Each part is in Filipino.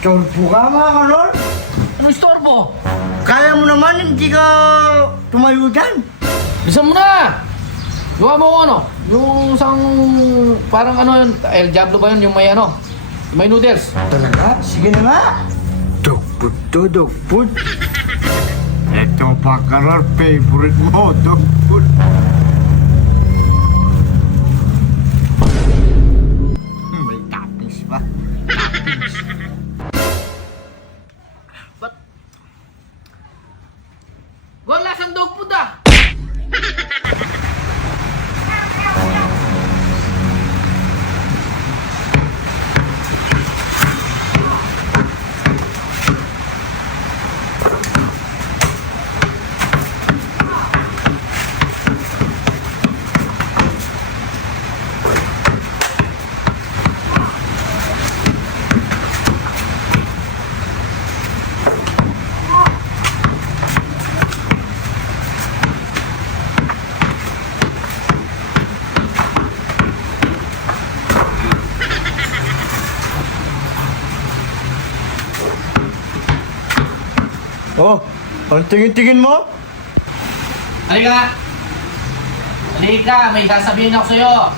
Storbo ka mga kanon? Anong istorbo? Kaya mo naman, hindi ka tumayo dyan. Bisa mo na! Gawa mo ko ano? Yung isang parang ano yun, El Diablo ba yun? Yung may ano? May noodles. Talaga? Sige na nga. Dogfood to, dogfood. Ito pa kanon, favorite mo, dogfood. May toppings pa. Toppings. Ba't? Wala siyang dog food ah! Oh, ang tingin-tingin mo? Halika! Halika! May sasabihin ako sa'yo!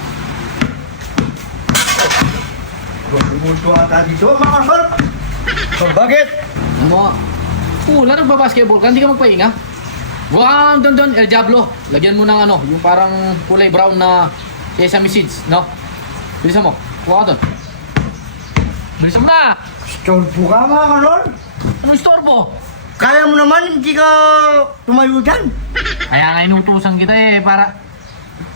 Bumuto ata dito, mga kanon. So, bakit? Ano mo? Wala nagbabasketball ka, hindi ka magpahinga. Buwang doon, El Diablo. Lagyan mo ng ano, yung parang kulay brown na sesame seeds, no? Bilisan mo. Buwa ka doon. Bilisan mo na! Storbo ka mga kanon? Anong istorbo? Kaya mo naman, hindi ka tumayo dyan. Kaya nga inutusan kita eh, para...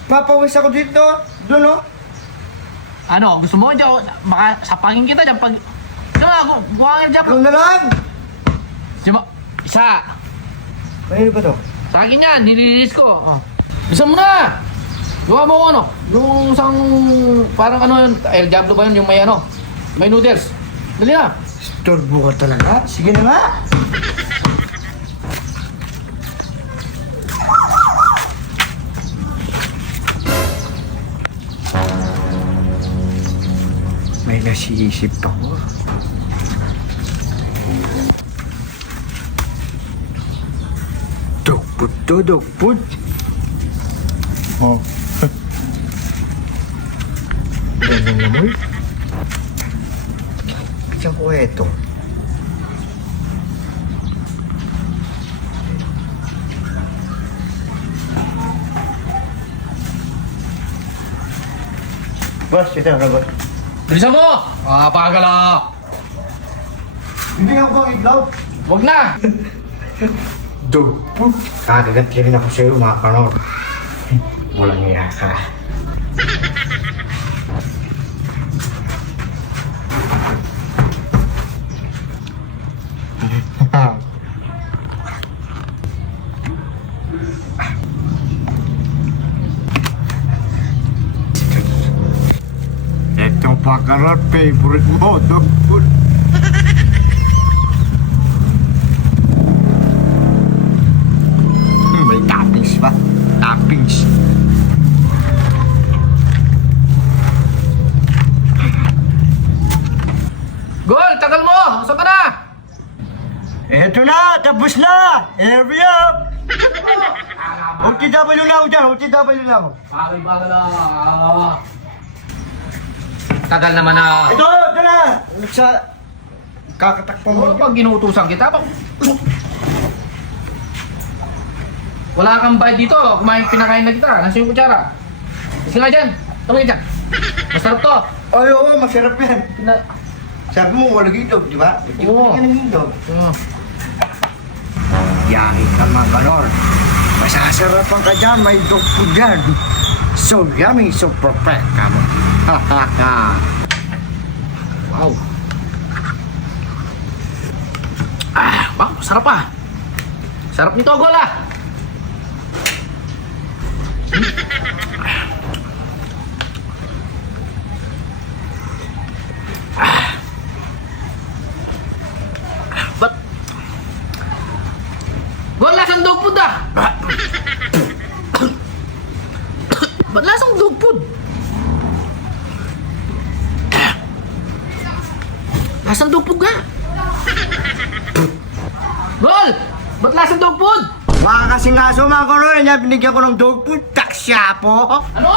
Papawis ako dito. Doon, oh. Ano, gusto mo dyan, baka sapangin kita dyan pag... Diyan nga, buwang El Diablo. Ikaw na lang. Diyan mo, isa. Ano ba to? Sa akin yan, nililinis ko. Oh. Bilisan mo na! Gawa mo ko ano, yung isang parang ano yun, El Diablo ba yun, yung may ano, may noodles. Dali na! Storbo ka talaga? Sige na nga. May nasiisip ako. Dogfood to, dogfood. Oh. Ganyan naman. Saan ko ito? Boss, ito na boss. Bilisan mo! Ah, pagala! Hindi ako iglaw. Wag na! Dogfood. Kakagat rin ako sa'yo, mga kanor. Walang iya ka. Ito pa kanor, favorite mo, dogfood. May toppings pa. Toppings. Gol! Tagal mo! Saan ka na? Eto na! Tapos na! Hurry up! OTW na ako dyan! OTW na ako! Bagala! Tagal naman na. Ito! Ito na! Sa... Kakatakpan mo. Pag ginutusan kita, pag... Wala kang bayad dito. Kumain, pinakain na kita. Nasa yung kutsara. Sige nga dyan. Tumingin dyan. Masarap to. Ay, oo, masarap yan. Pina... Sabi mo, walang hindog, di ba? Oo. Hindi ka ng hindog. Oh. Yari ka mga ganor. Masasarapan ka dyan, may dog food dyan. So yummy, so perfect ka mo. Ha ha ha. Wow. Wow, sarap ah. Sarap nito, Gol ah. Ba't? Gol, lasang dog food ah. Ba't lasang dog food? Lasang dog food Gol! Ba't lasang dog food? Baka kasi nga sumako rin, binigyan ko ng dog food, taksya po. Ano?